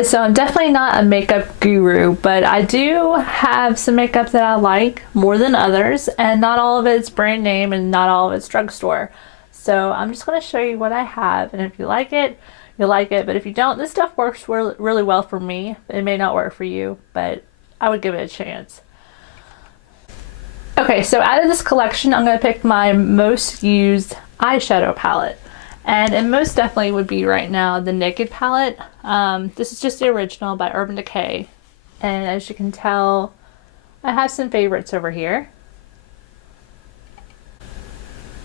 guys, so I'm definitely not a makeup guru, but I do have some makeup that I like more than others, and not all of it's brand name and not all of it's drugstore. So I'm just going to show you what I have, and if you like it, you'll like it, but if you don't, this stuff works really well for me. It may not work for you, but I would give it a chance. Okay, so out of this collection, I'm going to pick my most used eyeshadow palette. And it most definitely would be right now the Naked palette. This is just the original by Urban Decay. And as you can tell, I have some favorites over here.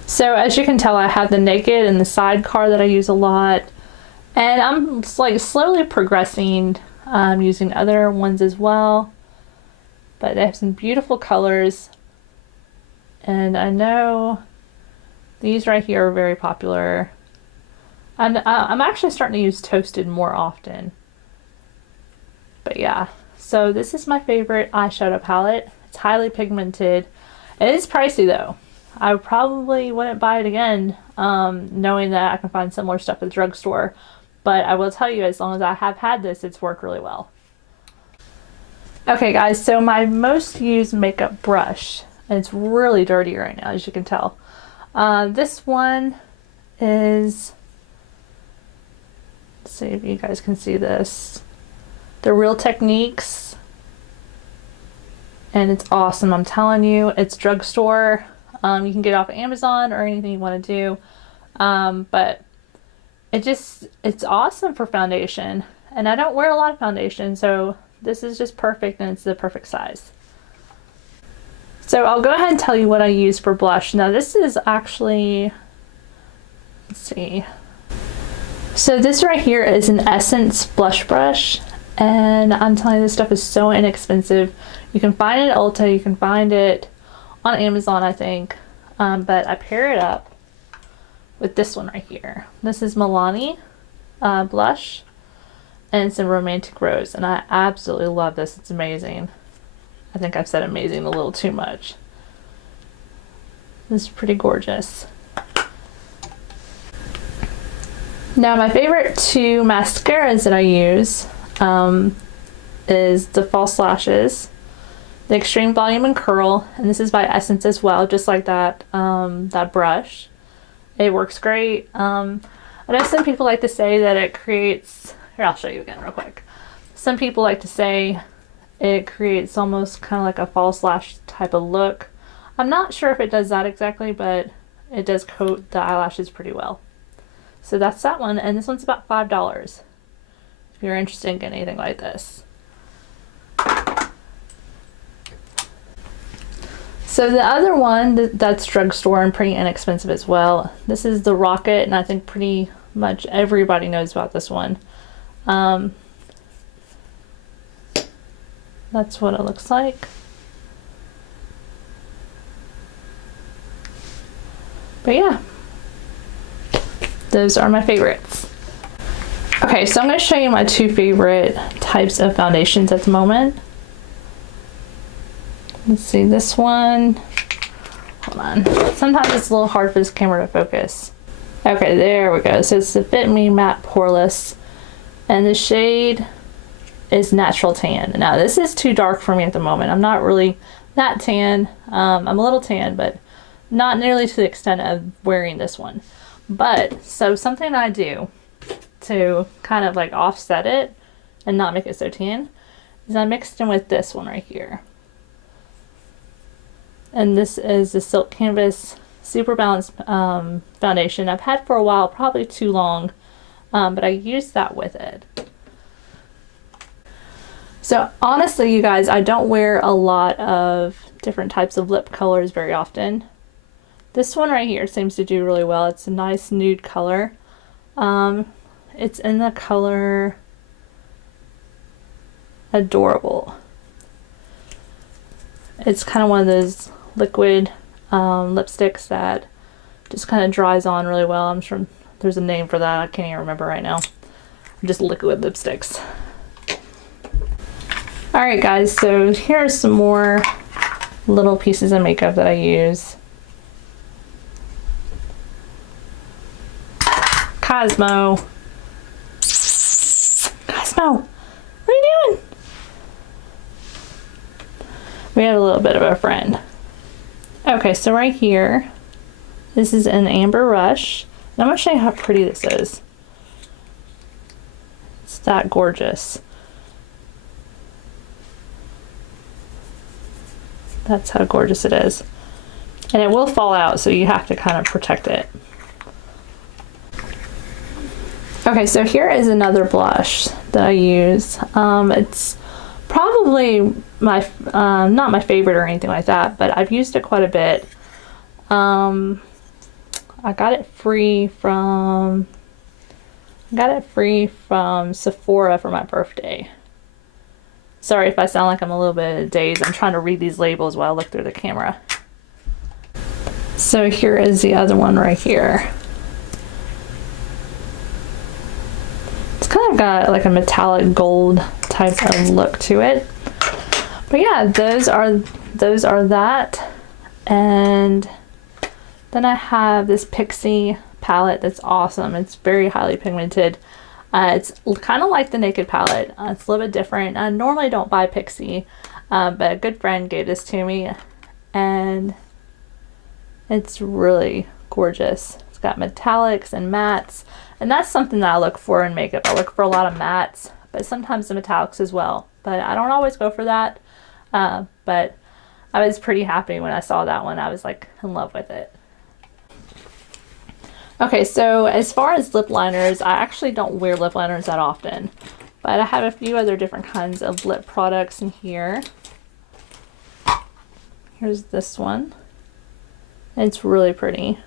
So as you can tell, I have the Naked and the Sidecar that I use a lot. And I'm like slowly progressing using other ones as well. But they have some beautiful colors. And I know these right here are very popular. I'm actually starting to use Toasted more often. But yeah, so this is my favorite eyeshadow palette. It's highly pigmented. It is pricey though. I probably wouldn't buy it again, knowing that I can find similar stuff at the drugstore. But I will tell you, as long as I have had this, it's worked really well. Okay guys, so my most used makeup brush, and it's really dirty right now, as you can tell. This one is, let's see if you guys can see this, the Real Techniques, and it's awesome. I'm telling you, it's drugstore. You can get it off of Amazon or anything you want to do, but it's awesome for foundation, and I don't wear a lot of foundation, so this is just perfect, and it's the perfect size. So I'll go ahead and tell you what I use for blush. Now this is actually, let's see. So this right here is an Essence blush brush, and I'm telling you, this stuff is so inexpensive. You can find it at Ulta, you can find it on Amazon, I think. But I pair it up with this one right here. This is Milani blush, and it's in Romantic Rose, and I absolutely love this. It's amazing. I think I've said amazing a little too much. This is pretty gorgeous. Now my favorite two mascaras that I use is the False Lashes, the Extreme Volume and Curl, and this is by Essence as well, just like that that brush. It works great. I know some people like to say that it creates, here I'll show you again real quick. Some people like to say it creates almost kind of like a false lash type of look. I'm not sure if it does that exactly, but it does coat the eyelashes pretty well. So that's that one, and this one's about $5 if you're interested in getting anything like this. So the other one that's drugstore and pretty inexpensive as well, this is the Rocket, and I think pretty much everybody knows about this one. That's what it looks like. But yeah, those are my favorites. Okay, so I'm going to show you my two favorite types of foundations at the moment. Let's see, this one, hold on. Sometimes it's a little hard for this camera to focus. Okay, there we go. So it's the Fit Me Matte Poreless, and the shade is Natural Tan. Now this is too dark for me at the moment. I'm not really that tan. I'm a little tan, but not nearly to the extent of wearing this one. But so something I do to kind of like offset it and not make it so tan is I mixed in with this one right here. And this is the Silk Canvas Super Balanced foundation I've had for a while, probably too long, but I used that with it. So honestly, you guys, I don't wear a lot of different types of lip colors very often. This one right here seems to do really well. It's a nice nude color. It's in the color Adorable. It's kind of one of those liquid lipsticks that just kind of dries on really well. I'm sure there's a name for that. I can't even remember right now. Just liquid lipsticks. Alright guys, so here are some more little pieces of makeup that I use. Cosmo. We have a little bit of a friend. Okay, so right here, this is an Amber Rush. And I'm going to show you how pretty this is. It's that gorgeous. That's how gorgeous it is. And it will fall out, so you have to kind of protect it. Okay, so here is another blush that I use. It's probably my, not my favorite or anything like that, but I've used it quite a bit. I got it free from Sephora for my birthday. Sorry if I sound like I'm a little bit dazed. I'm trying to read these labels while I look through the camera. So here is the other one right here. It's kind of got like a metallic gold type of look to it. But yeah, those are that. And then I have this Pixie palette that's awesome. It's very highly pigmented. It's kind of like the Naked palette. It's a little bit different. I normally don't buy Pixie, but a good friend gave this to me, and it's really gorgeous. It's got metallics and mattes, and that's something that I look for in makeup. I look for a lot of mattes, but sometimes the metallics as well. But I don't always go for that. But I was pretty happy when I saw that one. I was like in love with it. Okay, so as far as lip liners, I actually don't wear lip liners that often, but I have a few other different kinds of lip products in here. Here's this one. It's really pretty.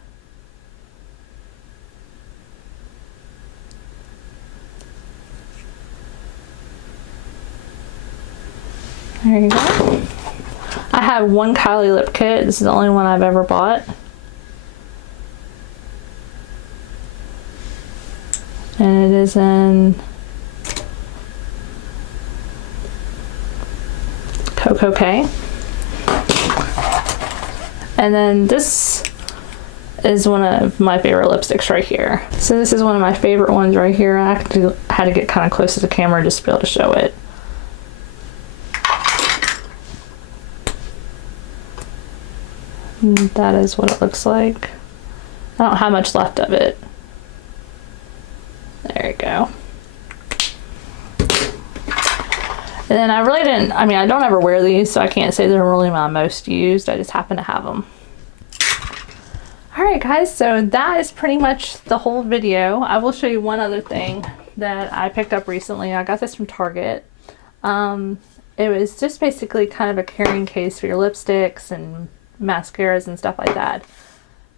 There you go. I have one Kylie lip kit. This is the only one I've ever bought. And it is in Cocoa K. And then this is one of my favorite lipsticks right here. So this is one of my favorite ones right here. I actually had to get kind of close to the camera just to be able to show it. And that is what it looks like. I don't have much left of it. There you go. And then I really didn't, I mean, I don't ever wear these, so I can't say they're really my most used. I just happen to have them. Alright guys, so that is pretty much the whole video. I will show you one other thing that I picked up recently. I got this from Target. It was just basically kind of a carrying case for your lipsticks and mascaras and stuff like that.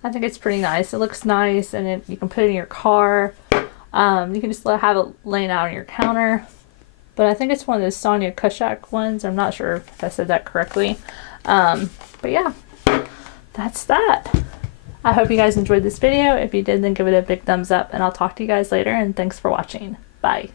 I think it's pretty nice. It looks nice, and you can put it in your car. You can just have it laying out on your counter. But I think it's one of those Sonia Kushak ones. I'm not sure if I said that correctly. But yeah, that's that. I hope you guys enjoyed this video. If you did, then give it a big thumbs up, and I'll talk to you guys later, and thanks for watching. Bye.